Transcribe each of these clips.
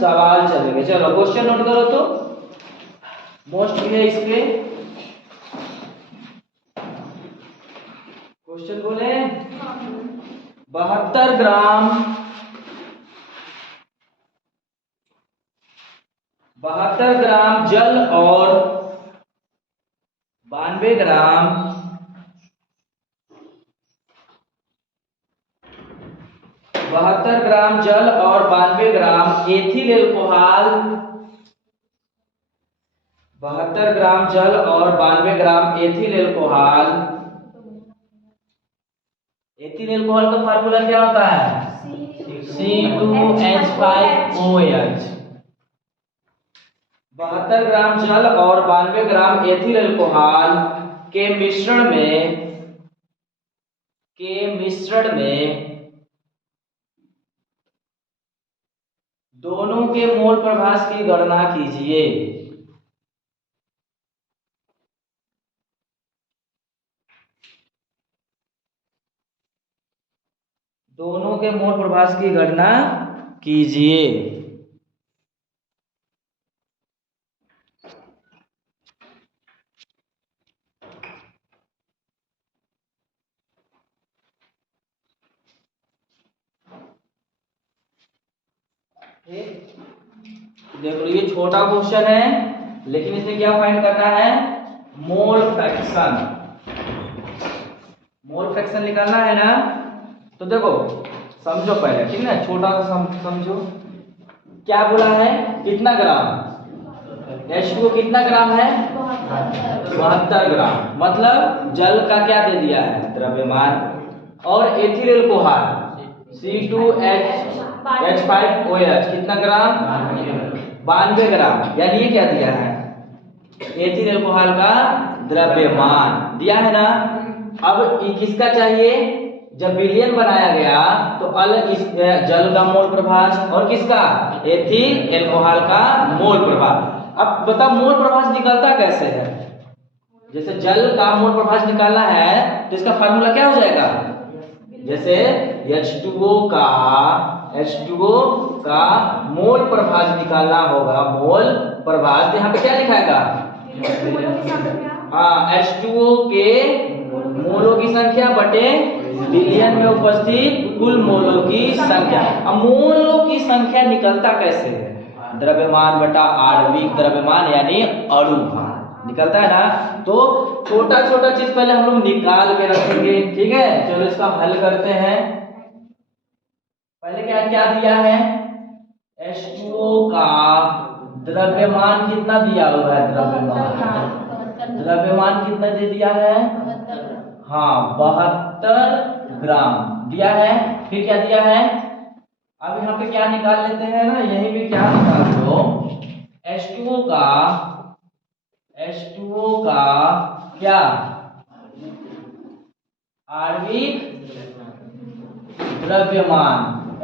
सवाल चलेंगे। चलो क्वेश्चन नोट करो तो, मोस्ट भी है इसके। क्वेश्चन बोले 72 ग्राम 72 ग्राम जल और 92 ग्राम 72 ग्राम जल और 92 ग्राम एथिल एल्कोहल, 72 ग्राम जल और 92 ग्राम एथिल एल्कोहल। एथिल एल्कोहल का फार्मूला क्या होता है? C2H5OH। 72 ग्राम जल और 92 ग्राम एथिल अल्कोहल के मिश्रण में दोनों के मोल प्रभास की गणना कीजिए। दोनों के मोल प्रभास की गणना कीजिए। देखो ये छोटा क्वेश्चन है, लेकिन इसमें क्या फाइंड करना है? Mole fraction. मोल फ्रैक्शन निकालना है ना। तो देखो समझो पहले, ठीक है, छोटा सा समझो। क्या बोला है? कितना ग्राम? H2O कितना ग्राम है? 72 ग्राम। मतलब जल का क्या दे दिया है? द्रव्यमान। और एथिल एल्कोहल C2H5OH कितना ग्राम? 92 ग्राम। यानी ये क्या दिया है? एथिल एल्कोहल का द्रव्यमान दिया है ना। अब किसका चाहिए? जब विलयन बनाया गया तो अलग इस जल का मोल प्रभास और किसका? एथिल एल्कोहल का मोल प्रभास। अब बताओ मोल प्रभास निकलता कैसे है? जैसे जल का मोल प्रभास निकालना है तो इसका फार्मूला क्या हो जाएगा? जैसे H2O का मोल प्रभास निकालना होगा। मोल प्रभास यहाँ पे क्या लिखाएगा? हाँ, H2O के मोलों की संख्या बटे विलयन में उपस्थित कुल मोलों की संख्या। अब मोलों की संख्या निकलता कैसे है? द्रव्यमान बटा आणविक द्रव्यमान यानी अणु भार निकलता है ना। तो छोटा छोटा चीज पहले हम लोग निकाल के रखेंगे, ठीक है। चलो इसका हल करते हैं। पहले क्या क्या दिया है? H2O का द्रव्यमान कितना दिया हुआ है? द्रव्यमान कितना दे दिया है? हाँ, 72 ग्राम दिया है। फिर क्या दिया है? अब यहाँ पे क्या निकाल लेते हैं ना, यही भी क्या निकाल दो। H2O का क्या? आणविक द्रव्यमान।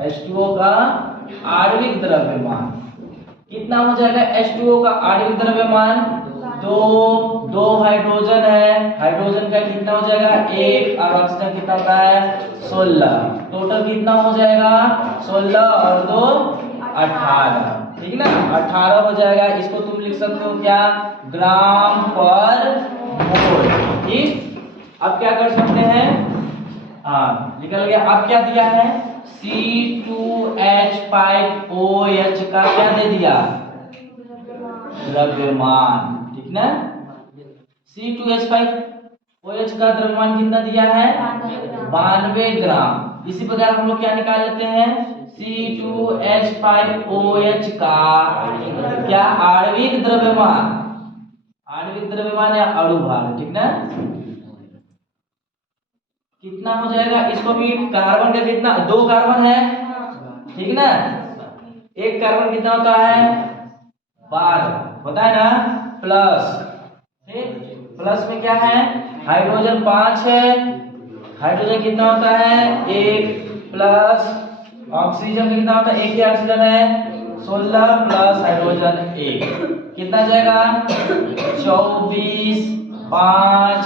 H2O का आणविक द्रव्यमान कितना हो जाएगा? H2O का आणविक द्रव्यमान दो हाइड्रोजन है, हाइड्रोजन का कितना हो जाएगा? 1 और ऑक्सीजन कितना होता है? 16। टोटल कितना हो जाएगा? 16 और 2 18, ठीक ना। 18 हो जाएगा। इसको तुम लिख सकते हो क्या? ग्राम पर मोल, ठीक। अब क्या कर सकते हैं? हाँ, निकल गया। अब क्या दिया है? C2H5OH का क्या दे दिया? द्रव्यमान, ठीक ना। C2H5OH का द्रव्यमान कितना दिया है? 92 ग्राम। इसी प्रकार हम लोग क्या निकाल लेते हैं? C2H5OH का क्या? आणविक द्रव्यमान। आणविक द्रव्यमान या अणु भार, ठीक ना। कितना हो जाएगा? इसको भी कार्बन का कितना? 2 कार्बन है, ठीक ना। एक कार्बन कितना होता है? 12 होता है ना। प्लस, ठीक। प्लस में क्या है? हाइड्रोजन 5 है। हाइड्रोजन कितना होता है? 1 प्लस ऑक्सीजन कितना होता है? 1 ही ऑक्सीजन है। 16 प्लस हाइड्रोजन 1 कितना जाएगा? 24 5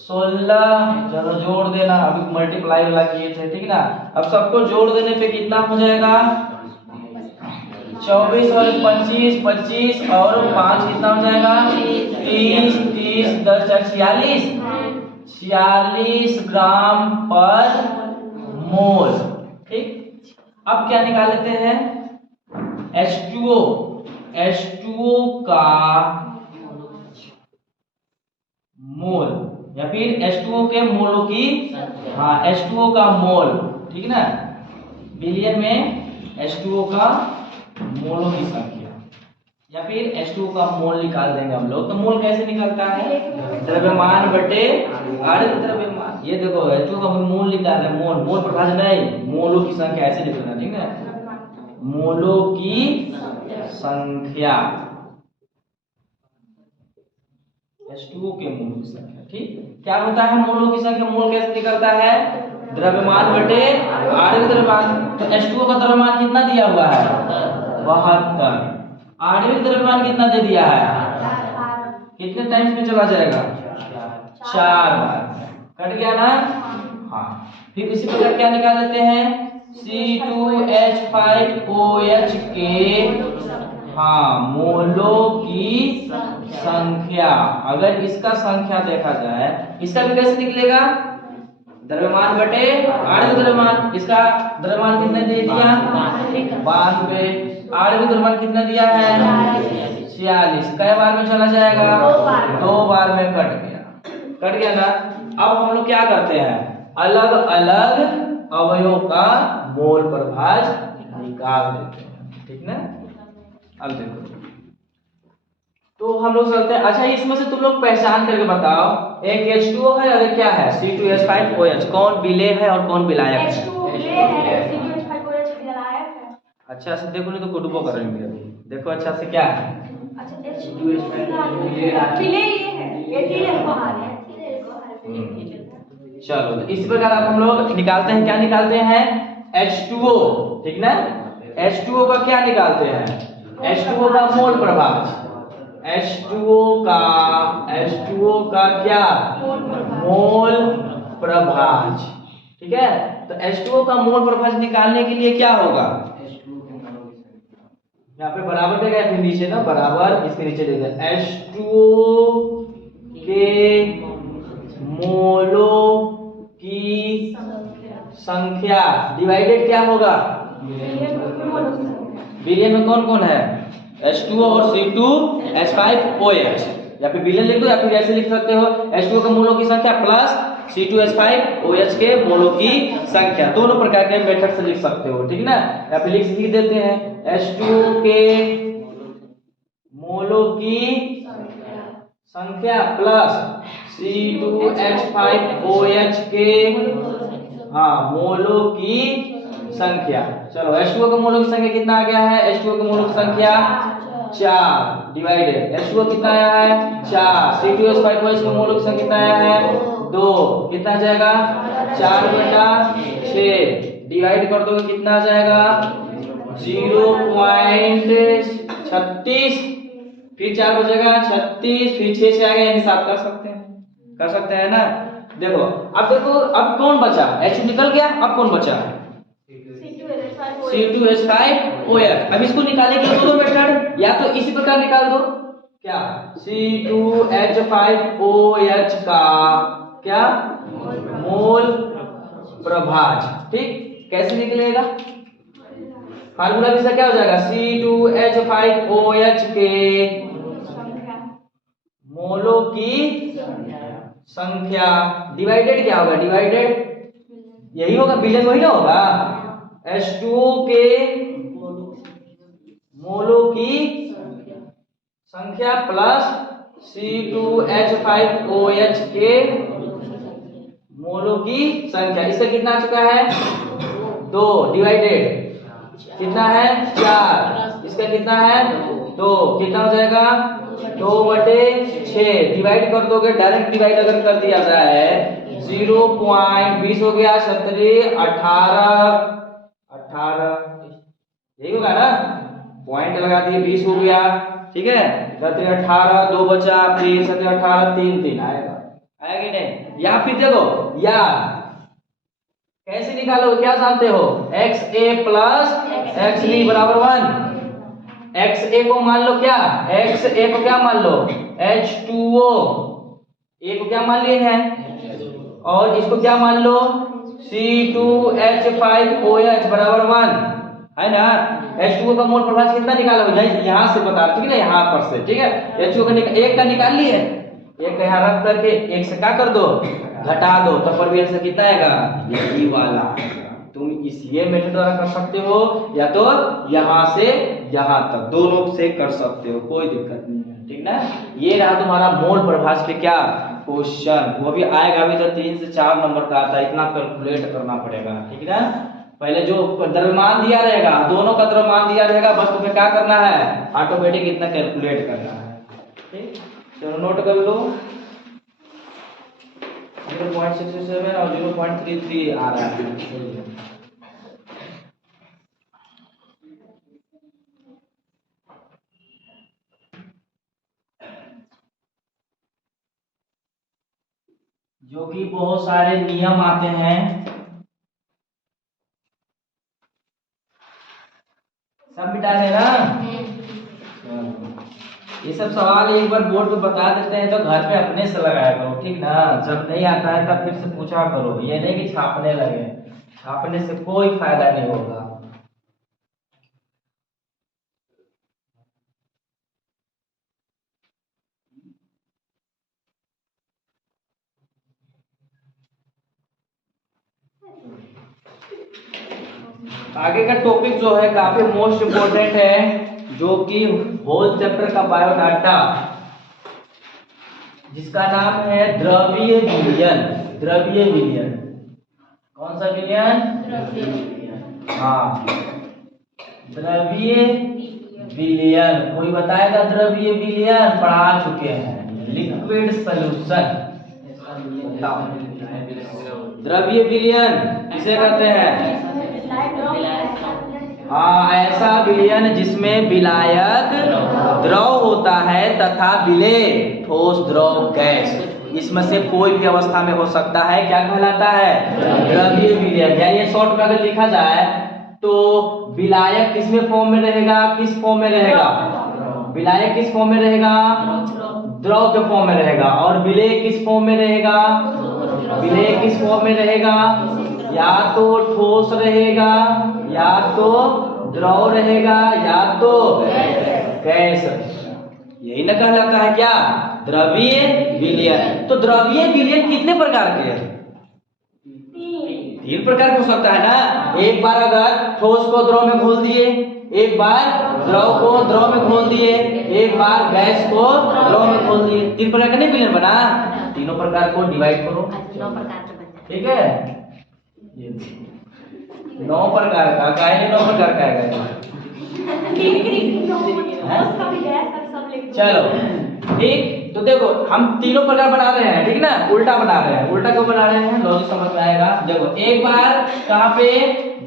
16। चलो जोड़ देना, अभी मल्टीप्लाई वाला किए थे, ठीक ना। अब सबको जोड़ देने पे कितना हो जाएगा? 24 और 25, 25 और 5 कितना हो जाएगा 30, 30 10 46, 46 ग्राम पर मोल। ठीक, अब क्या निकाल लेते हैं H2O, H2O का मोल या फिर H2O के मोलों की, हाँ H2O का मोल, ठीक है ना, बिलियन में H2O का मोलों की संख्या या फिर H2O का मोल निकाल देंगे हम लोग। तो मोल कैसे निकलता है, द्रव्यमान बटे आणविक द्रव्यमान। ये देखो H2O का मोल निकाल रहे हैं, मोल मोल प्रभाज नहीं, मोलों की संख्या ऐसे लिखना, ठीक है, मोलों की संख्या, H2O के मोल की संख्या। ठीक, क्या होता है मोलों की संख्या, मोल कैसे निकलता है, द्रव्यमान बटे आणविक द्रव्यमान। तो H2O का द्रव्यमान कितना दिया हुआ है 72, आणविक द्रव्यमान कितना दे दिया है, कितने टाइम्स में चला जाएगा 4 बार, कट गया ना। हाँ, फिर इसी प्रकार क्या निकाल देते हैं C2H5OH के, हाँ मोलों की संख्या। अगर इसका संख्या देखा जाए, इसका भी कैसे निकलेगा, द्रव्यमान बटे आणविक द्रव्यमान। इसका द्रव्यमान कितने दे दिया 92, आणविक द्रव्यमान कितना दिया है 46, कई बार में चला जाएगा 2 बार में, कट गया ना। अब हम लोग क्या करते हैं, अलग अलग अवयवों का मोल प्रभाज निकाल देते हैं, ठीक ना। अब देखो, तो हम लोग चलते हैं। अच्छा, इसमें से तुम लोग पहचान करके बताओ, एक H2O है और एक क्या है C2H5OH, कौन विलेय है और कौन विलायक है। H2O विलेय है, C2H5OH विलायक है। अच्छा से देखो, नहीं तो कुटुंबो करेंगे। देखो अच्छा से क्या है, अच्छा H2O विलेय ये है, एथिलीन बहार है। चलो, तो इस प्रकार अब हम लोग निकालते हैं, क्या निकालते हैं H2O, ठीक ना। H2O का क्या निकालते हैं, H2O का मोल प्रभाज, H2O का क्या मोल प्रभाज, ठीक है। तो H2O का मोल प्रभाज निकालने के लिए क्या होगा, यहाँ पे बराबर देगा, फिर नीचे ना बराबर, इसके नीचे देगा H2O के मोलों की संख्या डिवाइडेड क्या होगा, बिलियन में कौन कौन है H2O और C2H5OH, या फिर बिलियन लिख दो या फिर ऐसे लिख सकते हो H2O के मोलों की संख्या प्लस C2H5OH के मोलों की संख्या, दोनों प्रकार के मेथड से लिख सकते हो, ठीक ना। या फिर लिख देते हैं H2O के मोलों की संख्या प्लस C2H5OH के, हाँ मोलों की संख्या। चलो, H2O के मोलों की संख्या कितना आ गया है, H2O के मोलों की संख्या 4 डिवाइडेड H2O कितना आया है 4, C2H5OH के मोलों की संख्या कितना आया है 2, कितना जाएगा 4/6, डिवाइड कर दोगे कितना आ जाएगा 0.36, फिर 4 बचेगा 36, फिर 6 से आगे हिसाब कर सकते हैं ना। देखो, अब देखो, अब कौन बचा, H निकल गया, अब कौन बचा C2H5OH। अब इसको निकालने के लिए दो मेथड, या तो इसी प्रकार निकाल दो, क्या C2H5OH का क्या मोल प्रभाज, ठीक, कैसे निकलेगा, फार्मूला भी क्या हो जाएगा C2H5OH के मोलों की संख्या डिवाइडेड क्या होगा, डिवाइडेड यही होगा, बिलियन वही ना होगा, H2O के मोलों की संख्या प्लस C2H5OH के मोलों की संख्या। इसका कितना आ चुका है 2 डिवाइडेड कितना है 4, इसका कितना है 2, कितना हो जाएगा 2/6, डिवाइड कर दोगे, डायरेक्ट डिवाइड अगर कर दिया जाए 0.20 हो गया 17 18 यही होगा ना, पॉइंट लगा दिए 20 हो गया, ठीक है, 17 18 2 बचा, फिर 17 18 3 आएगा कि नहीं। या फिर देखो, या कैसे निकालोगे, क्या जानते हो XA प्लस XB बराबर 1, XA को मान लो क्या, XA को क्या मान लो, H2O, A को क्या मान लिए हैं, और इसको क्या मान लो, C2H5OH बराबर 1 है ना। H2O का मोल प्रभाव कितना निकाला हो, यहाँ से बता, ठीक है ना, यहाँ पर से, ठीक है। H2O का एक का निकाल लिए, एक का यहाँ रख करके एक से क्या कर दो, घटा दो, तो पर से कितना आएगा, यही वाला। तुम इसलिए मेथड द्वारा कर सकते हो, या तो यहाँ से यहाँ तक दोनों से कर सकते हो, कोई दिक्कत नहीं है, ठीक ना। ये रहा तुम्हारा मोल प्रभाव के क्या क्वेश्चन, वो भी आएगा, अभी तो 3 से 4 नंबर का आता है, इतना कैलकुलेट करना पड़ेगा, ठीक है ना। पहले जो द्रव्यमान दिया रहेगा, दोनों का द्रव्यमान दिया रहेगा, बस तुम्हें क्या करना है, ऑटोमेटिक इतना कैलकुलेट करना है, ठीक। चलो नोट कर लो, 0.67 और 0.33 आ रहा है। जो कि बहुत सारे नियम आते हैं, सब मिटा देना। ये सब सवाल एक बार बोर्ड पे बता देते हैं तो घर पे अपने से लगाया करो, ठीक ना। जब नहीं आता है तब फिर से पूछा करो, ये नहीं कि छापने लगे, छापने से कोई फायदा नहीं होगा। आगे का टॉपिक जो है काफी मोस्ट इम्पोर्टेंट है, जो कि होल चैप्टर का बायोडाटा, जिसका नाम है द्रव्य विलयन। द्रव्य विलयन, कौन सा विलयन, हाँ द्रव्य विलयन। कोई बताएगा द्रव्य विलयन, पढ़ा चुके हैं, लिक्विड सोल्यूशन। द्रव्य विलयन किसे कहते हैं, हाँ ऐसा विलयन जिसमें विलायक द्रव होता है तथा विलेय ठोस द्रव गैस, इसमें से कोई भी अवस्था में हो सकता है, क्या कहलाता है, द्रव्य विलयन। या ये शॉर्ट में अगर लिखा जाए तो विलायक किसमें फॉर्म में रहेगा, किस फॉर्म में रहेगा, विलायक किस फॉर्म में रहेगा, द्रव के फॉर्म में रहेगा, और विलेय किस फॉर्म में रहेगा, विलेय किस फॉर्म में रहेगा, या तो ठोस रहेगा, या तो द्रव रहेगा, या तो गैस। यही ना कहलाता है क्या, द्रव्य विलयन। तो द्रव्य विलयन कितने प्रकार के हैं, 3 प्रकार हो सकता है ना। एक बार अगर ठोस को द्रव में घोल दिए, एक बार द्रव को द्रव में घोल दिए, एक बार गैस को द्रव में घोल दिए, 3 प्रकार का नहीं विलयन बना। तीनों प्रकार को डिवाइड करो, 9 प्रकार का, ठीक है। 9 प्रकार का, काहे 9 प्रकार का है, चलो ठीक। तो देखो हम तीनों प्रकार बना रहे हैं, ठीक ना, उल्टा बना रहे हैं। उल्टा क्यों बना रहे हैं, लॉजिक समझ में आएगा। देखो एक बार कहाँ पे,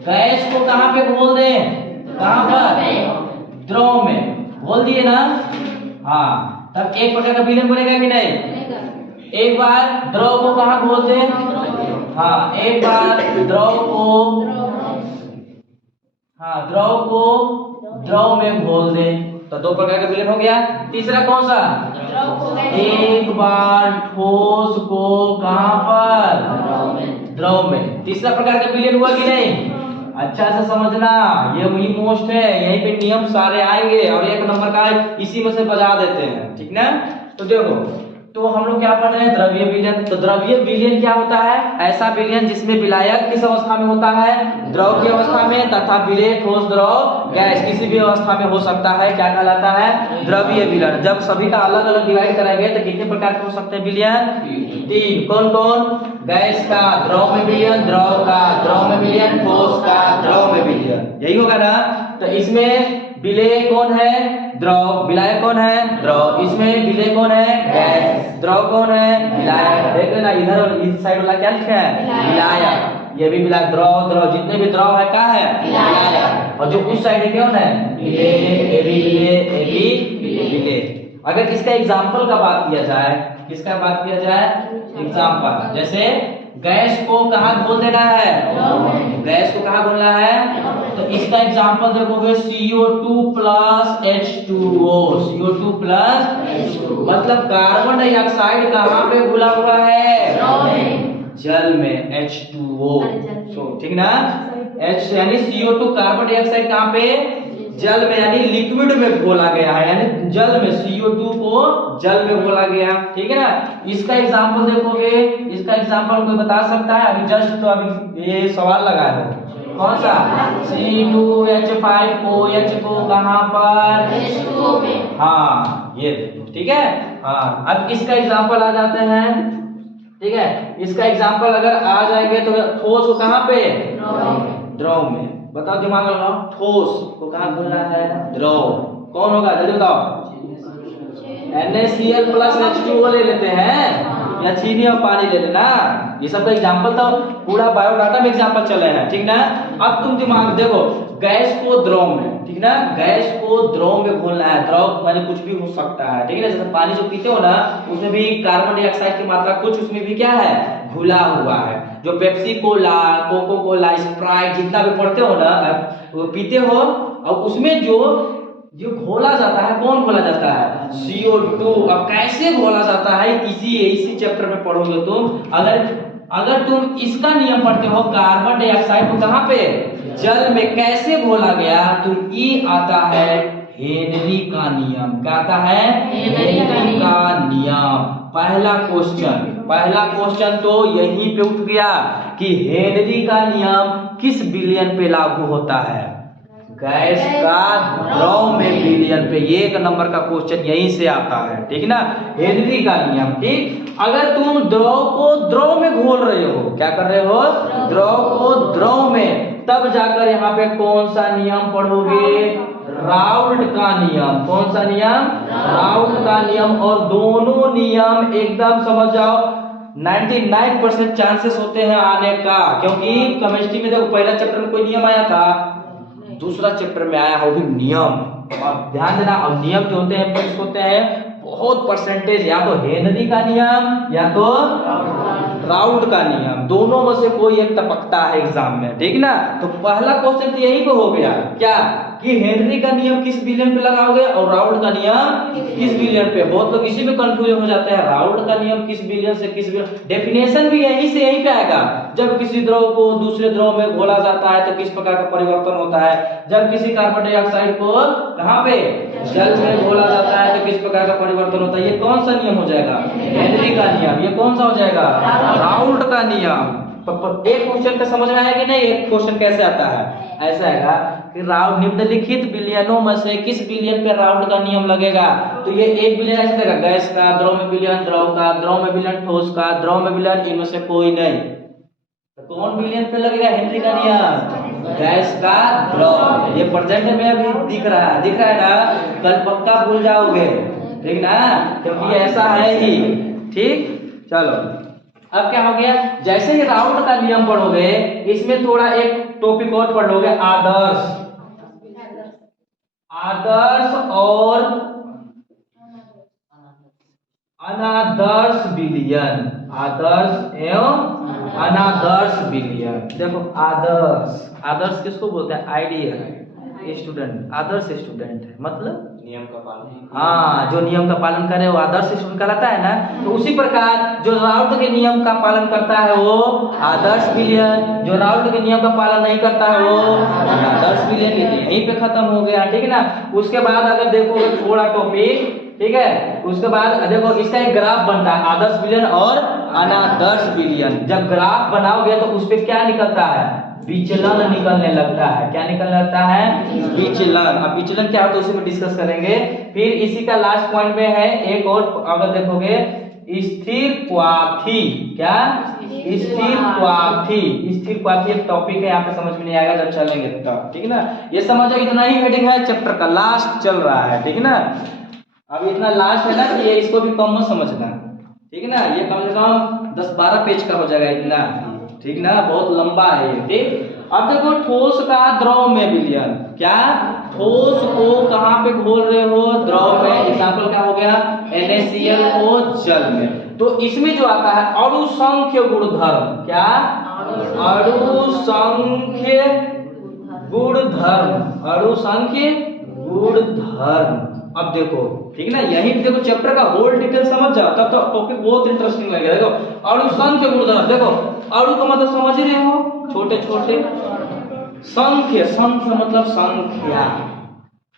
गैस को कहाँ पे घोल दें, कहाँ पर, द्रव में घोल दिए ना, हाँ तब एक प्रकार का विलयन बनेगा कि नहीं। एक बार द्रव को कहाँ घोल दें, हाँ एक बार द्रव को, हाँ द्रव को द्रव में घोल दें, तो 2 प्रकार का विलयन हो गया। तीसरा कौन सा, एक बार ठोस को कहां पर, द्रव में। तीसरा प्रकार का विलयन हुआ कि नहीं, अच्छा से समझना, ये वही मोस्ट है, यहीं पे नियम सारे आएंगे और 1 नंबर का इसी में से बजा देते हैं, ठीक ना। तो देखो, तो हम लोग क्या पढ़ रहे हैं, द्रव्य विलयन। तो द्रव्य विलयन क्या होता है, ऐसा विलयन जिसमें विलायक किस अवस्था में होता है, द्रव की अवस्था में, तथा विलेय ठोस द्रव गैस किसी भी अवस्था में हो सकता है, क्या कहलाता है, द्रव्य विलयन। जब सभी का अलग अलग डिवाइड करेंगे तो कितने प्रकार के हो सकते हैं विलयन, 3। कौन कौन, गैस का द्रव में विलयन, द्रव का द्रव में विलयन, ठोस का द्रव में विलयन, यही होगा ना। तो इसमें विलेय कौन है, द्रव, विलायक कौन है, द्रव, इसमें विलेय कौन है, गैस, द्रव कौन है, विलायक। देख लेना इधर और इस साइड वाला क्या लिखा है, विलायक, ये भी विलायक, द्रव द्रव जितने भी द्रव है क्या है, विलायक। और जो उस साइड है कौन है, विलेय, विलेय। अगर इसका एग्जाम्पल का बात किया जाए, किसका बात किया जाए, एग्जाम्पल, जैसे गैस को कहाँ घोल देना है, गैस को कहाँ घोलना है, तो इसका एग्जांपल देखोगे CO2 plus H2O, CO2 plus, मतलब कार्बन डाइऑक्साइड कहाँ पे घुला हुआ है? जल में, H2O, ठीक ना। H यानी CO2 कार्बन डाइऑक्साइड कहाँ पे? जल में, यानी लिक्विड में घोला गया है, यानी जल में CO2 को जल में घोला गया, ठीक है ना। इसका एग्जांपल देखोगे, इसका एग्जांपल कोई बता सकता है? अभी जस्ट तो अभी ये सवाल लगा है, कौन सा? C2H5OH को कहाँ पर? H2O में। हाँ ये देखो, ठीक है। हाँ अब इसका एग्जांपल आ जाते हैं, ठीक है। इसका एग्जांपल अगर आ जाएंगे तो ठोस को कहाँ पे? द्रव में। बताओ, दिमाग लगाओ, ठोस को कहाँ घुलना है? द्रव। कौन होगा जल्दी बताओ? NaCl प्लस H2O ले लेते हैं, या चीनी और पानी ले लेना। ये सब का एग्जांपल तो पूरा बायोडाटा में एग्जांपल चले हैं, ठीक ना। अब तुम दिमाग देखो, गैस को द्रव में, ठीक ना, गैस को द्रव में घोलना है। द्रव माने कुछ भी हो सकता है, ठीक है ना। जैसे पानी जो पीते हो ना, उसमें भी कार्बन डाइऑक्साइड की मात्रा कुछ उसमें भी क्या है? घुला हुआ है। जो Pepsi cola, Coca Cola, Sprite जितना भी पढ़ते हो ना, वो पीते हो, और उसमें जो घोला जाता है, कौन घोला जाता है? CO2। अब कैसे घोला जाता है, इसी चैप्टर में पढ़ोगे तुम। अगर तुम इसका नियम पढ़ते हो, कार्बन डाइऑक्साइड को कहाँ पे? जल में कैसे घोला गया, तो ये आता है हेनरी का नियम। क्या आता है? हेनरी का नियम। पहला क्वेश्चन तो यहीं पे उठ गया कि हेनरी का नियम किस विलयन पे लागू होता है? गैस का द्रव में विलयन पे। 1 नंबर का क्वेश्चन यहीं से आता है, ठीक ना। हेनरी का नियम, ठीक। अगर तुम द्रव को द्रव में घोल रहे हो, क्या कर रहे हो? द्रव को द्रव में, तब जाकर यहाँ पे कौन सा नियम पढ़ोगे? राउल्ट का नियम। कौन सा नियम? राउल्ट का नियम। और दोनों नियम एकदम समझ जाओ, 99% चांसेस होते हैं आने का, क्योंकि केमिस्ट्री में देखो पहला चैप्टर में कोई नियम आया था, दूसरा चैप्टर में आया हो भी नियम। अब ध्यान देना, और नियम जो होते हैं फिक्स होते हैं, बहुत परसेंटेज, या तो हेनरी का नियम या तो राउल्ट का नियम, दोनों में से कोई एक टपकता है एग्जाम में, ठीक ना। तो पहला क्वेश्चन तो यही पे हो गया, क्या कि हेनरी का नियम किस विलयन पे लगाओगे और राउल्ट का नियम किस विलयन पे। बहुत लोग इसी में कंफ्यूजन हो जाते हैं, राउल्ट का नियम किस विलयन से किस विलयन। डेफिनेशन भी यहीं से यहीं पे आएगा। जब किसी द्रव को दूसरे द्रव में घोला जाता है तो किस प्रकार का परिवर्तन होता है। जब किसी कार्बन डाइऑक्साइड को कहाँ पे? जल में घोला जाता है तो किस प्रकार का परिवर्तन होता है। ये कौन सा नियम हो जाएगा? हेनरी का नियम। ये कौन सा हो जाएगा? राउल्ट का नियम। तो एक क्वेश्चन का समझ में आया कि नहीं? एक क्वेश्चन कैसे आता है, ऐसा आएगा कि राउल्ट निम्नलिखित विलयनों में से किस विलयन पे राउल्ट का नियम लगेगा। तो ये एक विलयन ऐसे देगा, गैस का द्रव में विलयन, द्रव का द्रव में विलयन, ठोस का द्रव में विलयन, इनमें से कोई नहीं। तो कौन विलयन पे लगेगा हेनरी का नियम? गैस का द्रव। ये प्रेजेंट में अभी दिख रहा है ना, कल पक्का भूल जाओगे, ठीक ना, क्योंकि ऐसा है ही, ठीक। चलो अब क्या हो गया, जैसे ही राउल्ट का नियम पढ़ोगे, इसमें थोड़ा एक टॉपिक और पढ़ लोगे, आदर्श और अनादर्श विलयन। आदर्श एवं अनादर्श विलयन। देखो आदर्श किसको बोलते हैं? आइडियल स्टूडेंट, आदर्श स्टूडेंट है, मतलब नियम का पालन। हाँ, जो नियम का पालन करे वो आदर्श स्टूडेंट कहलाता है ना। तो उसी प्रकार जो राउल्ट के नियम का पालन करता है वो आदर्श विलयन, जो राउल्ट के नियम का पालन नहीं करता है वो अनादर्श विलयन। यहीं पे खत्म हो गया, ठीक है ना। उसके बाद अगर देखोगे थोड़ा टॉपिक, ठीक है, उसके बाद देखो इसका एक ग्राफ बनता है, आदर्श विलयन और अनादर्श विलयन। जब ग्राफ बनाओगे तो उस पर क्या निकलता है? विचलन निकलने लगता है। क्या निकलने लगता है? विचलन। अब विचलन क्या होता है उसी में डिस्कस करेंगे। फिर इसी का लास्ट पॉइंट में है एक और, अगर देखोगे स्थिर क्वाथी। क्या? स्थिर क्वाथी एक टॉपिक है, यहाँ पे समझ में नहीं आएगा जब चलेंगे तब, ठीक है ना। ये समझो इतना ही हेडिंग है चैप्टर का, लास्ट चल रहा है, ठीक है ना। अब इतना लास्ट है ना कि ये इसको भी कम मत समझना, ठीक है ना। ये कम से कम 10-12 पेज का हो जाएगा इतना, ठीक ना, बहुत लंबा है ये, ठीक। अब देखो ठोस का द्रव में विलयन। क्या? ठोस को कहाँ पे घोल रहे हो? द्रव में। एग्जाम्पल क्या हो गया? NaCl को जल में। तो इसमें जो आता है अणुसंख्य गुणधर्म। क्या? अणुसंख्य गुणधर्म, अणुसंख्य गुणधर्म। अब देखो ठीक ना, यही देखो चैप्टर का होल डिटेल समझ जाओ तब तो टॉपिक बहुत इंटरेस्टिंग लगेगा। देखो अणुसंख्य गुणधर्म, देखो अणु का मतलब समझ ही रहे हो, छोटे छोटे, संख्य, संख्य मतलब संख्या,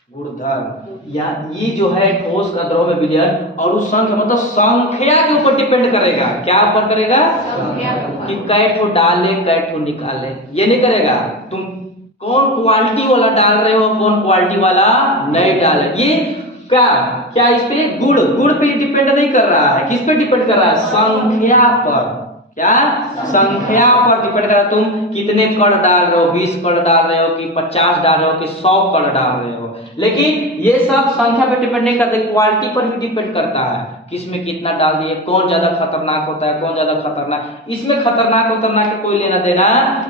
गुणधर्म या ये जो है ठोस का द्रव्य विलयन, और उस संख्या मतलब संख्या के ऊपर डिपेंड करेगा। क्या ऊपर करेगा? कि कै ठो डाले कै ठो निकाले, ये नहीं करेगा। तुम कौन क्वालिटी वाला डाल रहे हो, कौन क्वालिटी वाला नहीं डाल रहे, ये क्या क्या इस पे गुण, गुण पे डिपेंड नहीं कर रहा है। किस पे डिपेंड कर रहा है? संख्या पर। क्या? संख्या पर डिपेंड कर रहा है। तुम कितने कण डाल रहे हो, 20 कण डाल रहे हो कि 50 डाल रहे हो कि 100 कण डाल रहे हो, लेकिन ये सब संख्या पे डिपेंड नहीं करते, क्वालिटी पर भी डिपेंड करता है। किसमें कितना डाल दिए, कौन ज्यादा खतरनाक होता है, कौन ज्यादा खतरनाक। इसमें खतरनाक खतरनाक के कोई लेना देना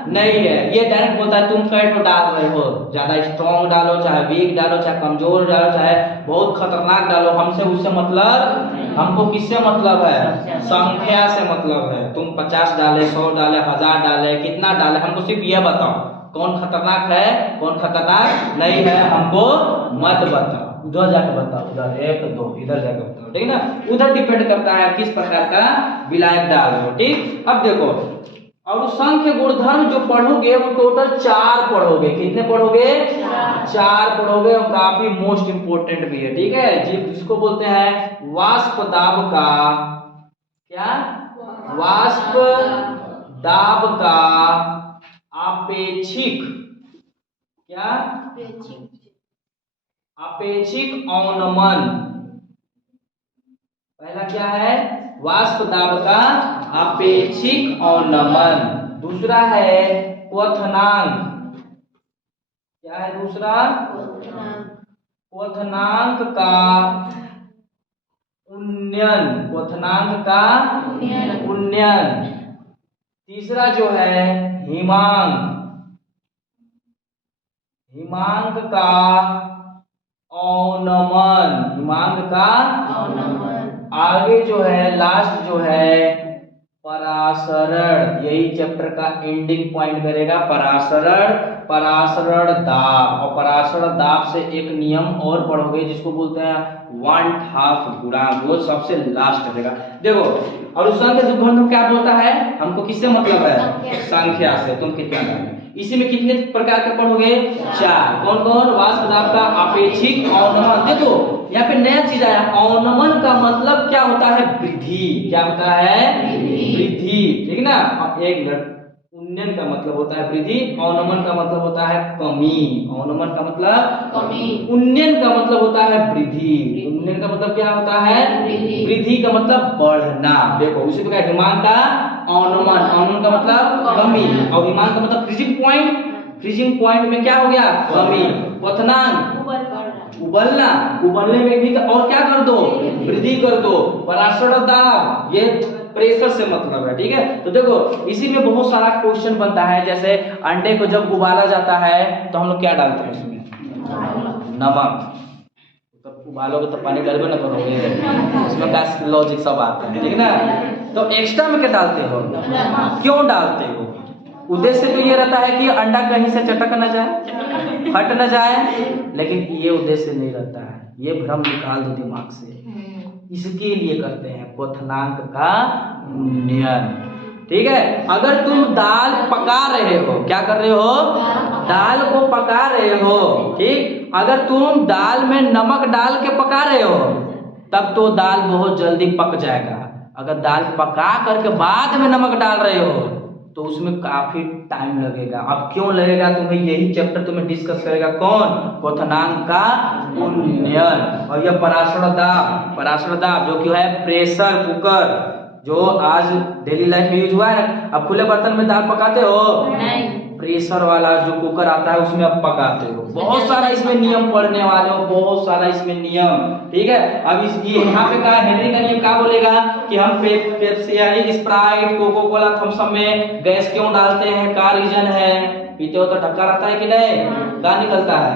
नहीं है। ये डायरेक्ट बोलता है तुम कै ठो डाल रहे हो, ज्यादा स्ट्रॉन्ग डालो, चाहे वीक डालो, चाहे कमजोर डालो, चाहे बहुत खतरनाक डालो, हमसे उससे मतलब, हमको किससे मतलब है? संख्या से मतलब है। तुम 50 डाले, 100 डाले, 1000 डाले, कितना डाले, हमको सिर्फ यह बताओ कौन खतरनाक है, कौन खतरनाक नहीं है, हमको मत बताओ। उधर जाके बताओ, उधर 1 2 इधर जाके बताओ, ठीक है ना। उधर डिपेंड करता है किस प्रकार का विलायक डाल रहे हो, ठीक। अब देखो और संख्य गुणधर्म जो पढ़ोगे वो टोटल 4 पढ़ोगे। कितने पढ़ोगे? 4 पढ़ोगे, और काफी मोस्ट इंपोर्टेंट भी है, ठीक है। जिसको बोलते हैं वाष्प दाब का, क्या? वाष्प दाब का आपेक्षिक, क्या? आपेक्षिक अवनमन। पहला क्या है? वाष्प दाब का आपेक्षिक अवनमन। दूसरा है क्वथनांक। क्या है दूसरा? क्वथनांक का उन्नयन, क्वथनांक का उन्नयन। तीसरा जो है हिमांक, हिमांक का अवनमन, हिमांक का अवनमन। आगे जो है लास्ट जो है परासरण, यही चैप्टर का एंडिंग पॉइंट करेगा। परासरण, परासरण दाब, और परासरण दाब से एक नियम और पढ़ोगे जिसको बोलते हैं 1/2 गुणांक, वो सबसे लास्ट रहेगा। देखो और उस संख्या गुणधर्म क्या बोलता है, हमको किससे मतलब है? संख्या से। तुम कितना डालोगे, इसी में कितने प्रकार के पढ़ोगे? 4। कौन कौन? वाष्प दाब का आपेक्षिक अवनमन। देखो यहाँ पे नया चीज आया, अवनमन का मतलब क्या होता है? वृद्धि। क्या होता है? वृद्धि, ठीक ना। अब एक मिनट, उन्नयन का मतलब होता है वृद्धि, अवनमन का मतलब होता है कमी। अवनमन का मतलब कमी, उन्नयन का मतलब होता है वृद्धि। उन्नयन का मतलब क्या होता है? वृद्धि का मतलब बढ़ना। देखो उसी प्रकार हिमांक का अवनमन, अवनमन का मतलब कमी, और हिमांक का मतलब फ्रीजिंग पॉइंट। फ्रीजिंग पॉइंट में क्या हो गया? कमी। क्वथनांक उबलना, उबलने में भी और क्या कर दो? वृद्धि कर दो। परासरण दाब, ये प्रेशर से मतलब है, ठीक है। तो देखो इसी में बहुत सारा क्वेश्चन बनता है। जैसे अंडे को जब उबाला जाता है तो हम लोग क्या डालते हैं उसमें? नमक। तो उबालोगे तो पानी डालोगे ना करोगे, उसमें क्या लॉजिक सब आता है, ठीक है ना। तो एक्स्ट्रा में क्या डालते हो? क्यों डालते हो? उद्देश्य तो ये रहता है कि अंडा कहीं से चटक न जाए, फट न जाए, लेकिन ये उद्देश्य नहीं रहता है। ये भ्रम निकाल दो दिमाग से, इसके लिए करते हैं क्वथनांक का उन्नयन, ठीक है। अगर तुम दाल पका रहे हो, क्या कर रहे हो? दाल को पका रहे हो, ठीक। अगर तुम दाल में नमक डाल के पका रहे हो तब तो दाल बहुत जल्दी पक जाएगा। अगर दाल पका करके बाद में नमक डाल रहे हो तो उसमें काफी टाइम लगेगा। अब क्यों लगेगा? तुम्हें यही चैप्टर तुम्हें डिस्कस करेगा। कौन? क्वथनांक का उन्नयन। और यह परासरण दाब, परासरण दाब जो कि है प्रेशर कुकर, जो आज डेली लाइफ में यूज हुआ है। अब खुले बर्तन में दाल पकाते हो? नहीं। प्रेशर वाला जो कुकर आता है उसमें अब पकाते हो। बहुत सारा इसमें नियम पढ़ने वाले हो, बहुत सारा इसमें नियम, ठीक है। अब इस ये यहाँ पे क्या हेनरी का नियम क्या बोलेगा कि हम पेप्सी यानी Sprite, Coca Cola, Thums Up में गैस क्यों डालते हैं? क्या रीजन है? पीते हो तो ढक्का रहता है कि नहीं? क्या निकलता है?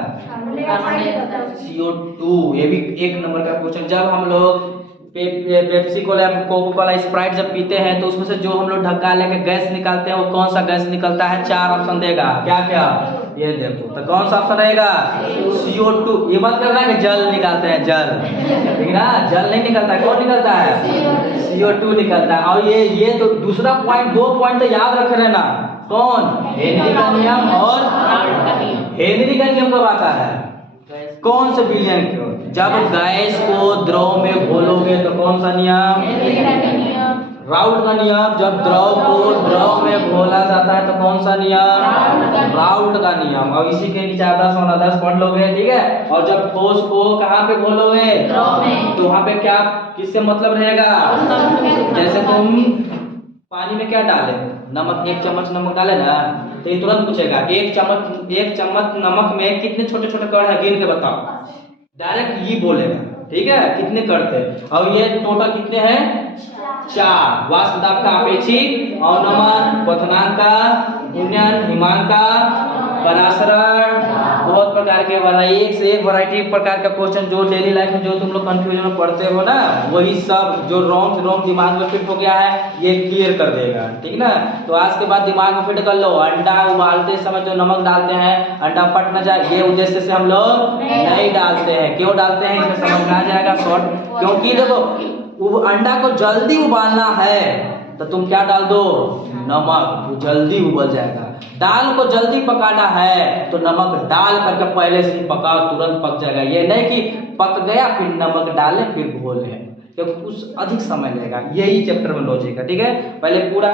CO2। ये भी एक नंबर का क्वेश्चन। जब हम लोग Pepsi cola, Coca Cola, Sprite जब पीते हैं तो उसमें से जो हम लोग ढक्का लेके गैस निकालते हैं वो कौन सा गैस निकलता है? 4 ऑप्शन देगा। क्या क्या? ये देखो, तो कौन सा ऑप्शन रहेगा? CO2। ये मत करना कि जल निकालते हैं, जल, ठीक है ना, जल नहीं निकलता है, कौन निकलता है? CO2 निकलता है। और ये तो दूसरा पॉइंट, 2 पॉइंट तो याद रख लेना। कौन? हेनरी का नियम और हेनरी का नियम कब आता है? कौन से विलयन को? जब गैस को द्रव में घोलोगे तो कौन सा नियम? राउट का नियम। जब द्रव को द्रव में घोला जाता है तो कौन सा नियम? राउट का नियम। और इसी के नीचे 10 पढ़ लोगे, ठीक है। और जब ठोस को कहाँ पे घोलोगे? तो वहाँ पे क्या, किससे मतलब रहेगा? जैसे तुम पानी में क्या डाले? नमक, 1 चम्मच नमक डाले ना, तो ये तुरंत पूछेगा 1 चम्मच नमक में कितने छोटे छोटे कण है, गिन के बताओ। डायरेक्ट ये बोलेगा, ठीक है, कितने करते। और ये टोटल कितने हैं? 4। वाष्प दाब का अपेक्षित, अवनमन, क्वथनांक का, घूर्णन, हिमांक का, परासरण, बहुत प्रकार के एक से एक वैरायटी प्रकार का क्वेश्चन जो डेली लाइफ में जो तुम लोग कंफ्यूजन में पढ़ते हो ना, वही सब जो रॉन्ग दिमाग में फिट हो गया है ये क्लियर कर देगा, ठीक ना। तो आज के बाद दिमाग में फिट कर लो। अंडा उबालते समय जो नमक डालते हैं, अंडा फट न जाए, ये उद्देश्य से हम लोग नहीं डालते हैं। क्यों डालते हैं इसमें समझ में आ जाएगा शॉर्ट। क्योंकि देखो अंडा को जल्दी उबालना है तो तुम क्या डाल दो? नमक, वो जल्दी उबल जाएगा। दाल को जल्दी पकाना है तो नमक डाल करके पहले से ही पकाओ, तुरंत पक जाएगा। ये नहीं कि पक गया फिर नमक डाले फिर घोले, क्योंकि कुछ अधिक समय लगेगा। यही चैप्टर में लॉजिक है, ठीक है। पहले पूरा